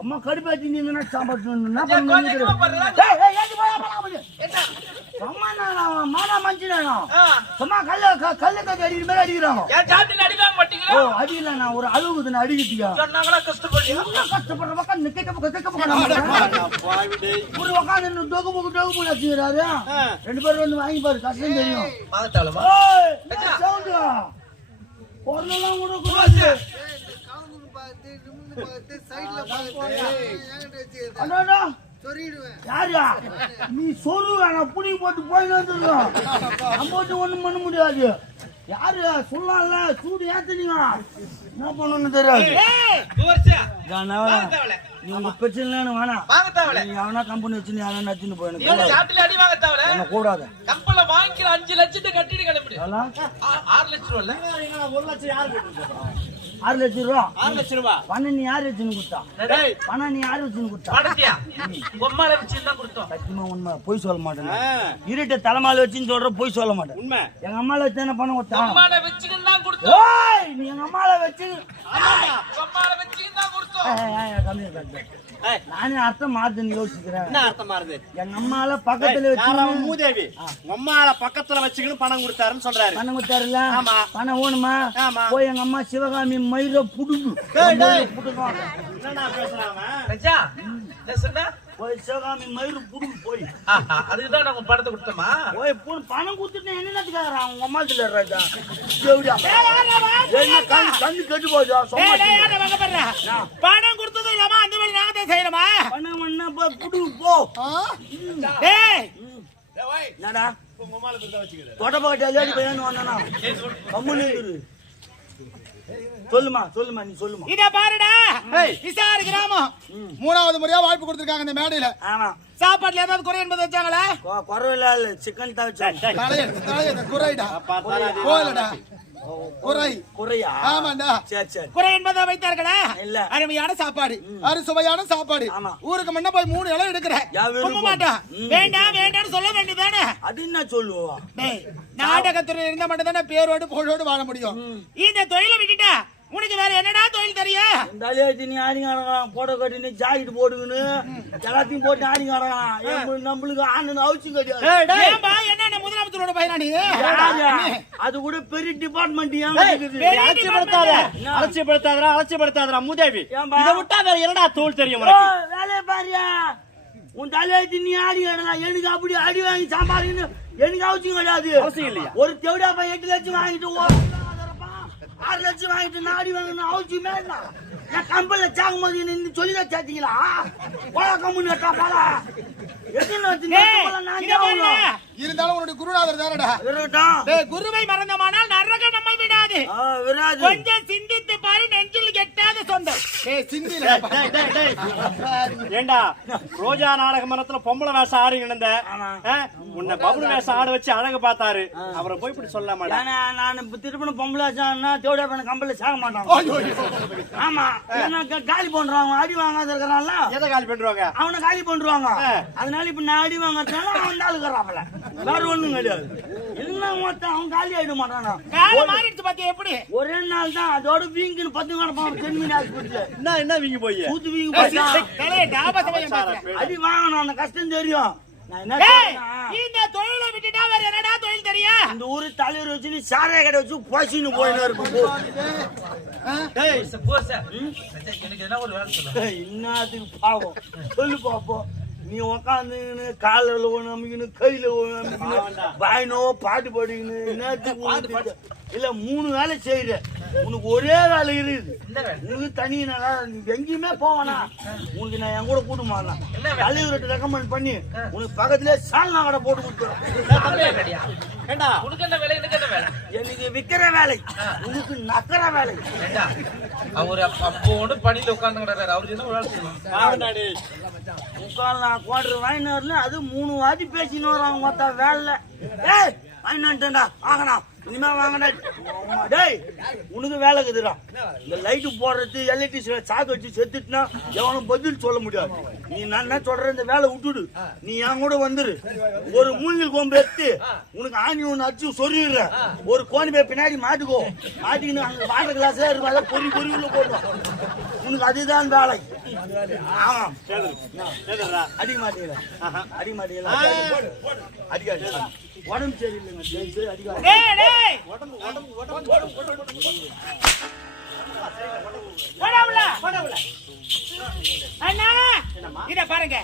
அம்மா கடுப்பாச்சு நீங்க சாம்பார் மானா மஞ்சினா சும்மா கல்லு கட்டி அடிக்கிற மாதிரி அடிக்கிறாங்க. அடிக்கல நான் ஒரு அளவுக்கு அடிக்கிட்டியா கஷ்டப்படுற பக்கம் நிக்க ஒரு உட்காந்து டோக்கு போக்கு வச்சுக்கிறாரு. 2 பேரும் வந்து வாங்கி பாரு கஷ்டம் தெரியும். பொருளெல்லாம் கூட கூடாது. யாரா நீ சொல்லு நான் புடி போட்டு போய் வந்துருக்கோம். நம்ம ஒண்ணும் பண்ண முடியாது. யாரு சொல்லல சூடு ஏத்துனீங்க என்ன பண்ணணும்னு தெரியாது. நீங்க பிரச்சனை வேணாம். அவனா கம்பெனி வச்சு நீ அவனா நச்சுன்னு போய் கூடாது. 5 லட்சத்தை கட்டிட்டு கிளம்பி 6 லட்சம் ரூபா 1 லட்சம் யாரு 6 லட்சம் ரூபா 6 லட்சம் ரூபா பணம் நீ யாரு வச்சுன்னு கொடுத்தா? பணம் நீ யாரு வச்சுன்னு கொடுத்தா? பொம்மால வச்சுதான் கொடுத்தோம். சத்தியமா உண்மை பொய் சொல்ல மாட்டேன். இருட்ட தலைமால வச்சுன்னு சொல்ற பொய் சொல்ல மாட்டேன். உண்மை. எங்க அம்மால வச்சு என்ன பணம் கொடுத்தா? பொம்மால வச்சுன்னு தான் கொடுத்தோம். நீ எங்க அம்மால வச்சு பொம்மால வச்சுன்னு தான் கொடுத்தோம். கம்மியா காட்டு. நானே அர்த்தம் மாறுதுன்னு யோசிக்கிறேன். என்ன அர்த்தம் மாறுது? எங்க அம்மால பக்கத்துல வச்சு மூதேவி உம்மால பக்கத்துல வச்சுக்கின்னு பணம் கொடுத்தாருன்னு சொல்றாரு. பணம் கொடுத்தாருல? ஆமா. பணம் வேணுமா? போய் எங்க அம்மா சிவகாமி மயிர புடுங்கு. என்னடா பேசுறாங்க? போய் சிவகாமி மயிறு புடுங்கு போய். அதுக்குதான் நாங்க பணத்தை கொடுத்தோமா? போய் பணம் கொடுத்துட்டு என்னத்துக்காக அவங்க அம்மா ராஜா கண்ணு கெட்டு போச்சா? பணம் கொடுத்ததும் இல்லாம அந்த வேலை நாங்க தான் செய்யணுமா? பணம் என்ன புடுங்கு போ. என்னடா தொட்டப்பாட்டி பையன் வந்தானா கம்முன்னு சொல்லுமா நீ சொல்லுமா. இத பாருடா விசாரி கிராமம் 3வது முறையா வாய்ப்பு கொடுத்திருக்காங்க இந்த மேடையில. ஆமா. சாப்பாட்டுல ஏதாவது குறை என்பது வச்சாங்களா? குறை இல்ல சிக்கன் தான் வச்சாங்க. குறைடா போலடா குறையா? ஆமாண்டா. சரி குறை என்பதை வைத்தார்களா? இல்ல. அருமையான சாப்பாடு அறுசுவையான சாப்பாடு. ஊருக்கு முன்ன போய் 3 இலை எடுக்கிற மாட்டா வேண்டாம் சொல்ல வேண்டியதானே? அது என்ன சொல்லுவா? நாடகத்துறை இருந்தா மட்டும் தானே பேரோடு புகழோடு வாழ முடியும். இந்த தொழிலை விட்டுட்டா உனக்கு வேற என்னடா தொழில் தெரியும்? நீ ஆடிங்க ஆடலாம் போட்டோ கட்டினு ஜாக்கெட் போடுங்கன்னு எல்லாத்தையும் போட்டு ஆடிங்க ஆடலாம். நம்மளுக்கு ஆனு அவசியம் கிடையாது. என்ன முதலமைச்சரோட பையனா நீ? அது கூட பெரிய டிபார்ட்மெண்ட். அலட்சியப்படுத்தாதரா மூதேவி. இதை விட்டா வேற என்னடா தொழில் தெரியும்? வேலையை பாரியா உன் தலையாச்சு நீ ஆடி ஆடலாம். எனக்கு அப்படி அடி வாங்கி சாம்பாருன்னு எனக்கு அவசியம் கிடையாது. அவசியம் இல்லையா? ஒரு தேவடா போய் 8 லட்சம் வாங்கிட்டு 6 லட்சம் வாங்கிட்டு நாடி வாங்கணும் அவசியமே இல்ல. நான் கம்பெனில சாகும் போது நீங்க சொல்லிதான் சேர்த்தீங்களா? போல கம்பெனி கட்டா போல இருந்தாலும் உன்னுடைய குருநாதர் தானடா. குருவை மறந்தமானால் நரகம் நம்மை விடாது. கொஞ்சம் சிந்தித்து பாரு நெஞ்சில் கெட்டாத சொந்தம். ஏண்டா ரோஜா நாடக மரத்துல பொம்பளை வேஷம் ஆடி கிடந்த உன்னை பபுள் வேஷம் ஆட வச்சு அழகு பார்த்தாரு. அவரை போய் இப்படி சொல்ல மாட்டேன். நான் திருப்பணம் பொம்பளை வேஷம்னா தேவடா பண்ண கம்பெனில சாக மாட்டான். ஆமா காலி பண்றாங்க. அடி வாங்காத இருக்கிறான்ல எதை காலி பண்றாங்க? அவனை காலி பண்றாங்க. அதனால இப்ப நான் அடி வாங்கறதுனால அவன் ஆளுக்கிறாப்ல. வேற ஒண்ணும் கிடையாது. என்ன மொத்தம் அவன் காலி ஆயிட மாட்டானா? எப்படி ஒரே நாள் தான் அதோட வீங்குன்னு 10 காலம் தென்மீன் ஆஸ்பத்திரியில என்ன வீங்கி போய் ஊத்து வீங்கி போய் அடி வாங்கணும். அந்த கஷ்டம் தெரியும். இந்த தொழிலை விட்டுட்டா வேற என்னடா தொழில் தெரியும்? இந்த ஊரு தலைவர் வச்சு சாரைய கடை வச்சு போசின்னு போயின்னு இருக்கும். என்னத்துக்கு பாவம் சொல்லு பாப்போம். நீ உக்காந்து காலில் ஒண்ணு அமைக்கணு கையில ஒண்ணு அமைக்கணு பாயினோ பாட்டு பாடிக்கணு என்னத்துக்கு இல்ல 3 வேலை செய்யற. உனக்கு ஒரே வேலை இருக்குது. உனக்கு தனி எங்கேயுமே போவானா? உனக்கு நான் என் கூட கூட்டு மாறலாம். தலைவர்கிட்ட ரெக்கமெண்ட் பண்ணி உனக்கு பக்கத்திலே சால்னா கடை போட்டு கொடுத்துறேன். எனக்கு விக்கிற வேலை உனக்கு நக்கிற வேலை. அவரு அப்போடு பணியில உட்கார்ந்து அவரு உட்காரலாம் குவார்டர் வாங்கினார்ல அது 3 வாட்டி பேசினு வராங்க மொத்த வேலை. வாங்கினான்டா ஆகணும் இனிமே வாங்கடா. டேய் உனக்கு வேலை இருக்குதுடா. இந்த லைட்டு போடுறது எல்இடி சாக்கு வச்சு செத்துட்டுனா எவனும் பதில் சொல்ல முடியாது. நீ நான் என்ன சொல்றேன், இந்த வேலை விட்டுடு. நீ என் கூட வந்துரு. ஒரு மூங்கில் கொம்பு எடுத்து உனக்கு ஆணி ஒன்று அடிச்சு சொருவிடுற. ஒரு கோணி போய் பின்னாடி மாட்டுக்கோ. மாட்டிக்கின்னு அங்கே வாட்டர் கிளாஸ் இருக்கும், பொறி பொறி உள்ள போடுவோம். உனக்கு அதுதான் வேலை. ஆமா அடிக்க மாட்டீங்களா? அடிக்க மாட்டீங்களா? அடிக்காது. உடம்பு சரியில்லைங்க. அடிக்காது. அண்ணா இத பாருங்க.